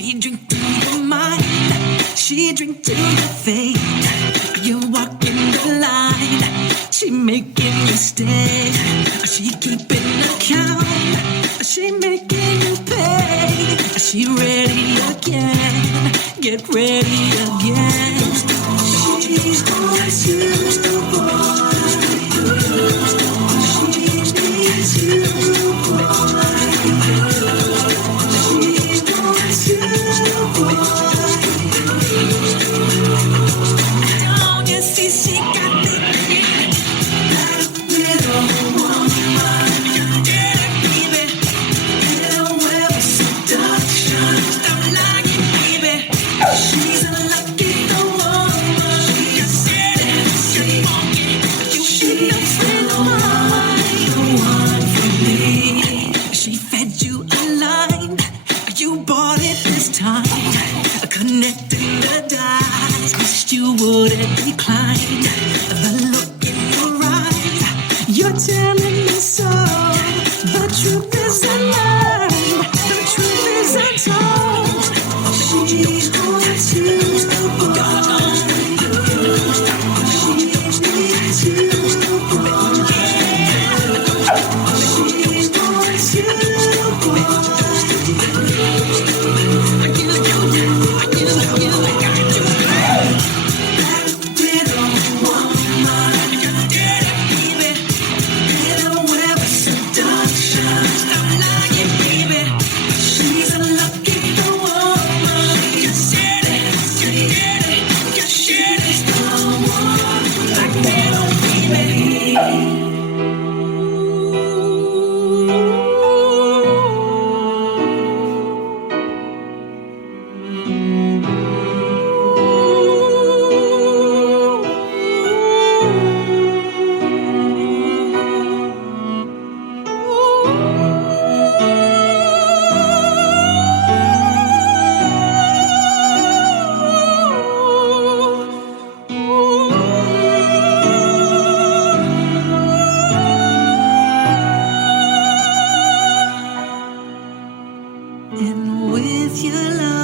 She drink to your mind, she drink to your fate. You walk in the line, she making you stay. She keeping account, she making you pay. She ready again, get ready again. She's wants you, boy. She needs you, boy. Don't you see she got the that little woman? You get it, baby. Little web of seduction. Stop lying, baby. She's a lucky woman. You said it, you're funky. You feel the one for me. She fed you a line. You bought it this time, connecting the dots. Wished you wouldn't decline. The look in your eyes, you're telling me so. The truth is unknown, the truth is untold. She's going to God. She needs you. She's going to and with your love.